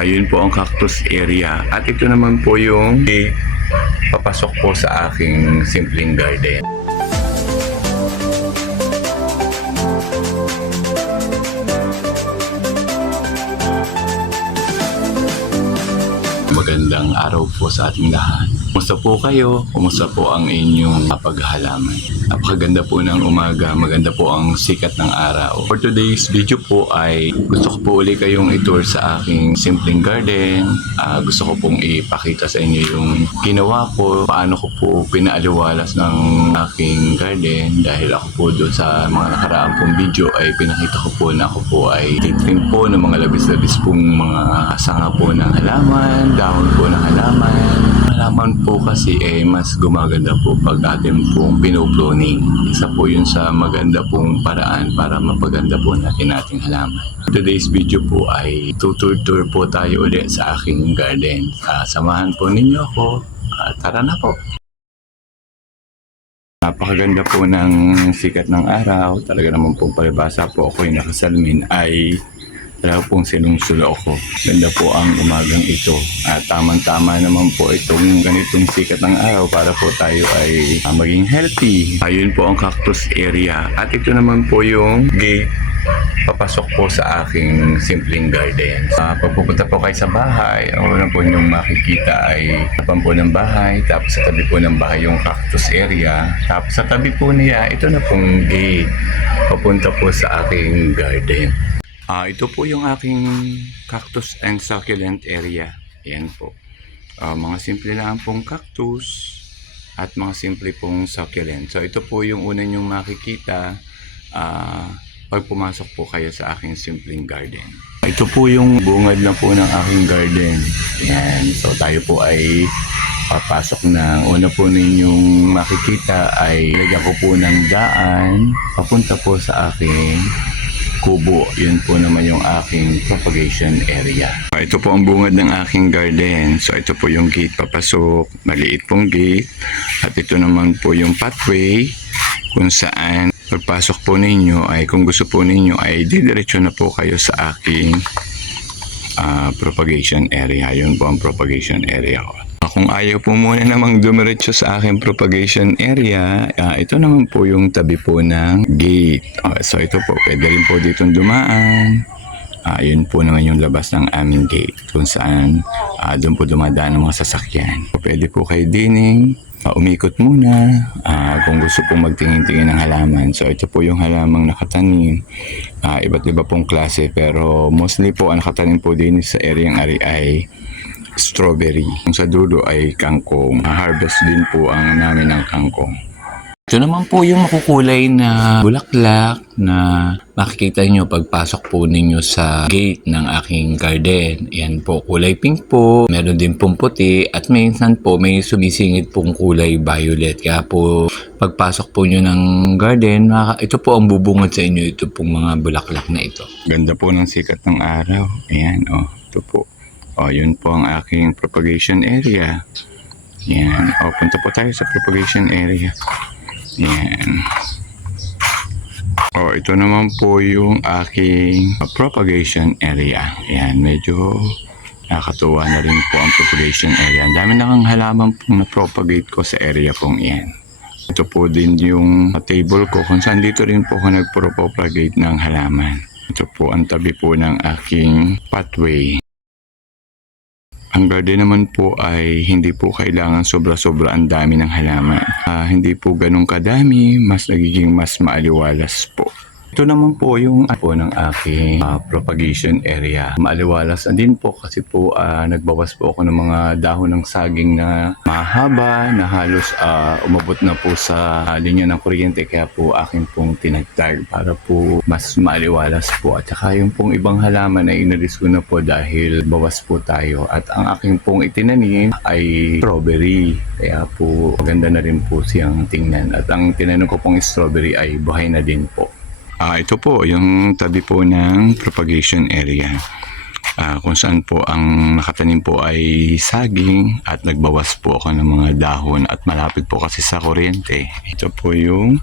Yun po ang cactus area. At ito naman po yung papasok po sa aking simpleng garden. Magandang araw po sa ating lahat. Kumusta po kayo? Kumusta po ang inyong paghalaman? Napakaganda po ng umaga, maganda po ang sikat ng araw. For today's video po ay gusto ko po uli kayong itour sa aking simpleng garden. Gusto ko pong ipakita sa inyo yung ginawa ko, paano ko po pinaaliwalas ng aking garden. Dahil ako po doon sa mga nakaraang pong video ay pinakita ko po na ako po ay titrim po ng mga labis-labis pong mga sanga po ng halaman, dahon po ng halaman. Halaman po kasi mas gumaganda po pag atin pong pinopruning. Isa po yun sa maganda pong paraan para mapaganda po natin ating halaman. Today's video po ay tutur po tayo ulit sa aking garden. Samahan po ninyo ako. Tara na po. Napakaganda po ng sikat ng araw. Talaga naman pong palibasa po ako yung nakasalmin ay talaga pong sinungsulo ako. Ganda po ang umagang ito. At tamang-tama naman po itong ganitong sikat ng araw para po tayo ay maging healthy. Ayun po ang cactus area. At ito naman po yung gate papasok po sa aking simpleng garden. Pag pupunta po kayo sa bahay, ang una po inyong makikita ay tapan po ng bahay, tapos sa tabi po ng bahay yung cactus area, tapos sa tabi po niya, ito na pong gate papunta po sa aking garden. Ito po yung aking cactus and succulent area. Ayan po. Mga simple lang pong cactus at mga simple pong succulent. So ito po yung una nyong makikita pag pumasok po kayo sa aking simpleng garden. Ito po yung bungad na po ng aking garden. Ayan. So tayo po ay papasok na. Una po ninyong makikita ay lagyan ko po ng daan papunta po sa aking kubo. Yun po naman yung aking propagation area. Ito po ang bungad ng aking garden. So ito po yung gate papasok. Maliit pong gate. At ito naman po yung pathway kung saan pagpasok po ninyo ay kung gusto po ninyo ay didiretso na po kayo sa aking propagation area. Yun po ang propagation area ko. Kung ayaw po muna namang dumiretso sa aking propagation area, ito naman po yung tabi po ng gate. So ito po, pwede rin po ditong dumaan. Yun po naman yung labas ng aming gate kung saan doon po dumadaan ng mga sasakyan. Pwede po kayo dining umikot muna kung gusto pong magtingin-tingin ng halaman. So ito po yung halamang nakatanim. Iba't iba pong klase pero mostly po ang nakatanim po din sa areang ari ay strawberry. Kung sa dulo ay kangkong. Harvest din po ang namin ng kangkong. Ito naman po yung makukulay na bulaklak na makikita nyo pagpasok po ninyo sa gate ng aking garden. Yan po, kulay pink po, meron din pong puti, at minsan po may sumisingit pong kulay violet. Kaya po pagpasok po nyo ng garden, ito po ang bubungad sa inyo, ito pong mga bulaklak na ito. Ganda po ng sikat ng araw. Ayan, ito po. Yun po ang aking propagation area. Yan. Punta po tayo sa propagation area. Yan. Ito naman po yung aking propagation area. Yan. Medyo nakakatuwa na rin po ang propagation area. Ang dami na kang halaman pong na-propagate ko sa area pong yan. Ito po din yung table ko kung saan dito rin po ako nagpropagate ng halaman. Ito po ang tabi po ng aking pathway. Ang garden naman po ay hindi po kailangan sobra-sobra ang dami ng halaman. Hindi po ganun kadami, mas nagiging mas maaliwalas po. Ito naman po yung ng aking propagation area. Maaliwalas na din po kasi po nagbawas po ako ng mga dahon ng saging na mahaba na halos umabot na po sa linya ng kuryente, kaya po aking pong tinagtag para po mas maaliwalas po. At saka yung pong ibang halaman ay inalis ko na po dahil bawas po tayo. At ang aking pong itinanim ay strawberry. Kaya po maganda na rin po siyang tingnan. At ang tinanim ko pong strawberry ay buhay na din po. Ito po yung tabi po ng propagation area. Kung saan po ang nakatanim po ay saging at nagbawas po ako ng mga dahon at malapit po kasi sa kuryente. Ito po yung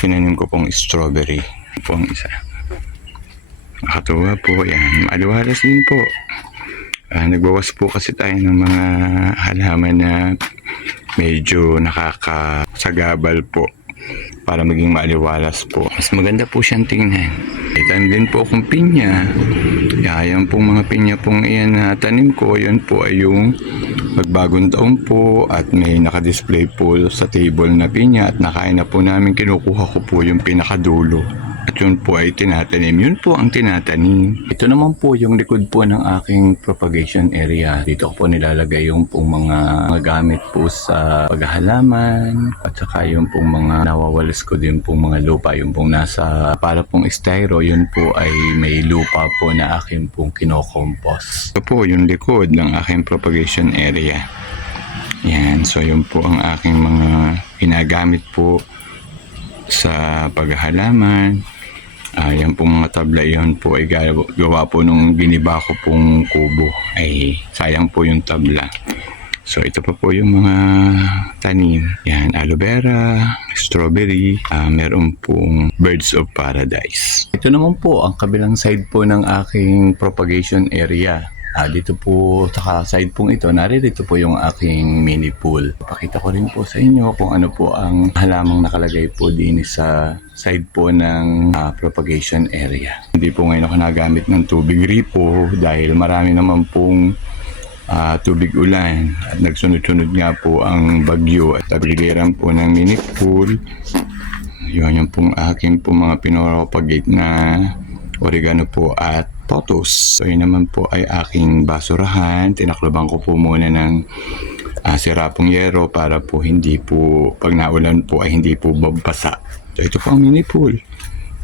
tinanim ko pong strawberry. Ito po ang isa. Nakatuwa po yan. Maaliwalas din po. Nagbawas po kasi tayo ng mga halaman na medyo nakakasagabal po para maging maaliwalas po. Mas maganda po siyang tingnan. Tanim din po akong pinya. Yan pong mga pinya pong iyan na tanim ko, yun po ay yung magbagong taon po at may nakadisplay po sa table na pinya at nakain na po namin, kinukuha ko po yung pinakadulo. At yun po ay tinatanim. Yun po ang tinatanim. Ito naman po yung likod po ng aking propagation area. Dito ko po nilalagay yung pong mga gamit po sa paghahalaman. At saka yung pong mga nawawalis ko din pong mga lupa. Yung pong nasa para pong styro, yun po ay may lupa po na aking pong kinokompos. Ito po yung likod ng aking propagation area. Yan. So yun po ang aking mga ginagamit po sa paghahalaman. Yan pong mga tabla, yun po ay gawa po nung giniba ko pong kubo. Ay sayang po yung tabla. So ito pa po yung mga tanim. Yan, aloe vera, strawberry, meron pong birds of paradise. Ito naman po ang kabilang side po ng aking propagation area. Dito po sa side pong ito, naririto po yung aking mini pool. Pakita ko rin po sa inyo kung ano po ang halamang nakalagay po din sa side po ng propagation area. Hindi po ngayon ako nagamit ng tubig ripo dahil marami naman pong tubig ulan at nagsunod-sunod nga po ang bagyo at tagliran po ng mini pool. Yun yung pong aking po mga pinopagate na oregano po at potos. So yun naman po ay aking basurahan. Tinakloban ko po muna ng sirapong yero para po hindi po pag naulan po ay hindi po babasa. So ito po ang mini pool.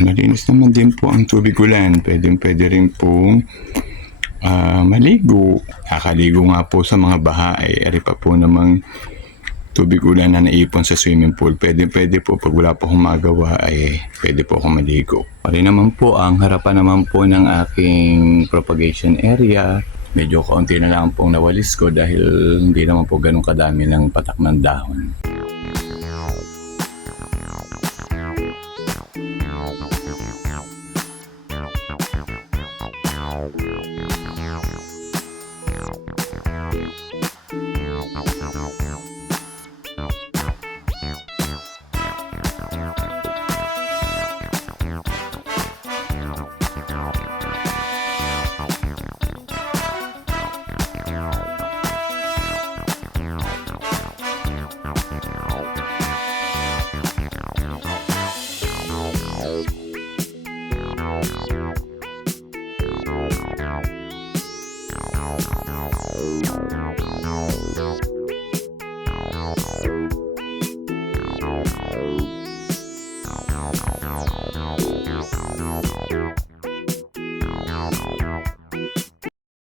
Malinis naman din po ang tubig ulan. Pwede rin pong maligo. Nakaligo nga po sa mga baha ay eri pa po namang tubig ulan na naipon sa swimming pool. Pwede po pag wala po akong magawa ay pwede po akong maligo. Pari naman po ang harapan naman po ng aking propagation area. Medyo kaunti na lang pong nawalis ko dahil hindi naman po ganun kadami ng patak ng dahon.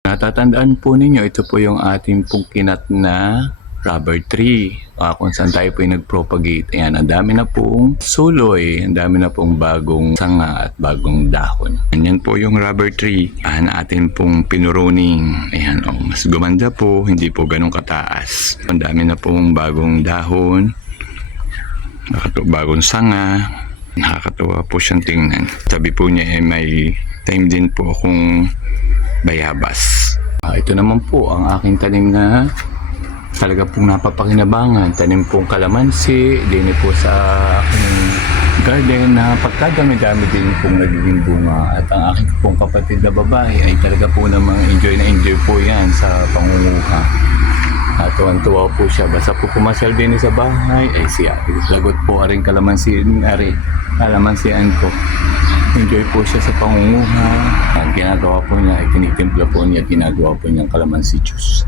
Natatandaan po ninyo, ito po yung ating pong kinat na rubber tree. Kung saan tayo po yung nag-propagate. Ayan, ang dami na pong suloy, ang dami na pong bagong sanga at bagong dahon. Ayan po yung rubber tree na atin pong pinuruning. Ayan, mas gumanda po, hindi po ganun kataas. Ang dami na pong bagong dahon, bagong sanga. Nakakatuwa po siyang tingnan. Sabi po niya may time din po akong bayabas. Ito naman po ang aking tanim na talaga pong napapakinabangan. Tanim pong kalamansi, din po sa aking garden na pagkadami-dami din pong nagiging bunga. At ang aking pong kapatid na babae ay talaga po namang enjoy na enjoy po yan sa pangunguha. At tuwan-tuwa po siya. Basta po pumasyal din sa bahay, ay siya. Lagot po aring kalamansian ko. Enjoy po siya sa pangunguha. Ang ginagawa po niya ay tinitimpla po niya, ginagawa po niyang kalamansi juice.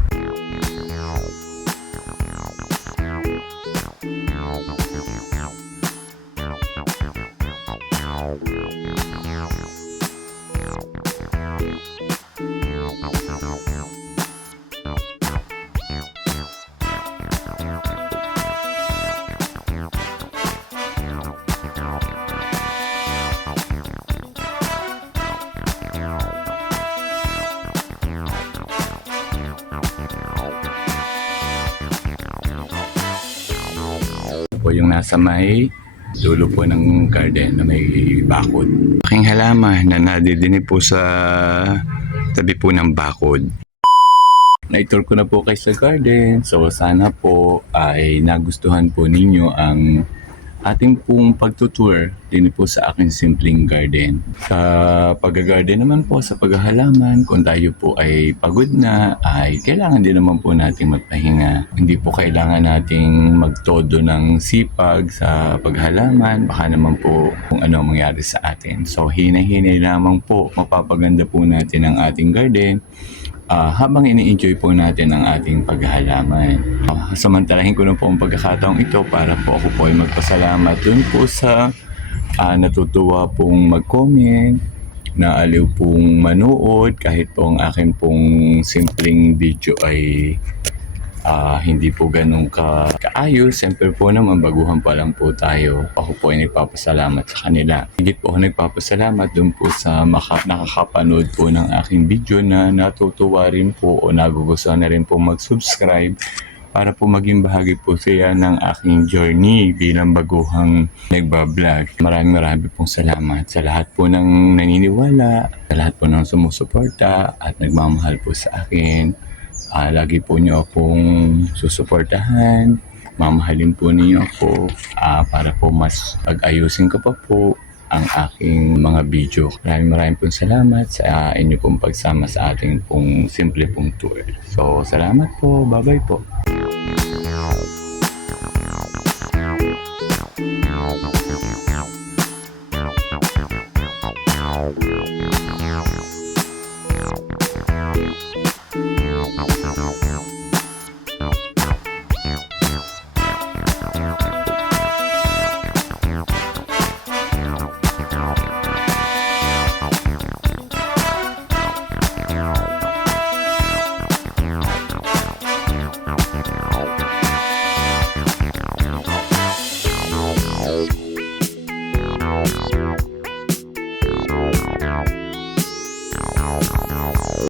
Po yung nasa may dulo po ng garden na may bakod. Aking halaman na nadidinig po sa tabi po ng bakod. na-tour ko na po kayo sa garden. So sana po ay nagustuhan po ninyo ang ating pong pagtutour din po sa aking simpleng garden. Sa pag-garden naman po, sa paghahalaman, kung tayo po ay pagod na, ay kailangan din naman po natin magpahinga. Hindi po kailangan nating magtodo ng sipag sa paghahalaman, baka naman po kung ano ang mangyari sa atin. So hinay-hinay lamang po, mapapaganda po natin ang ating garden habang ini-enjoy po natin ang ating paghahalaman. Samantalahin ko na po ang pagkakataong ito para po ako po ay magpasalamat dun po sa natutuwa pong mag-comment, naaliw pong manood kahit po ang akin pong simpleng video ay hindi po ganun kaayos. Siyempre po naman, baguhan pa lang po tayo. Ako po ay nagpapasalamat sa kanila. Higit po ako nagpapasalamat dun po sa nakakapanood po ng aking video na natutuwa rin po o nagugustuhan na rin po mag-subscribe para po maging bahagi po siya ng aking journey bilang baguhang nagbablog. Maraming pong salamat sa lahat po ng naniniwala, sa lahat po ng sumusuporta at nagmamahal po sa akin. Lagi po niyo akong susuportahan, mamahalin po niyo ako para po mas pag-ayusin ko pa po ang aking mga video. Maraming pong salamat sa inyo pong pagsama sa ating pong simple pong tour. So, salamat po. Bye-bye po.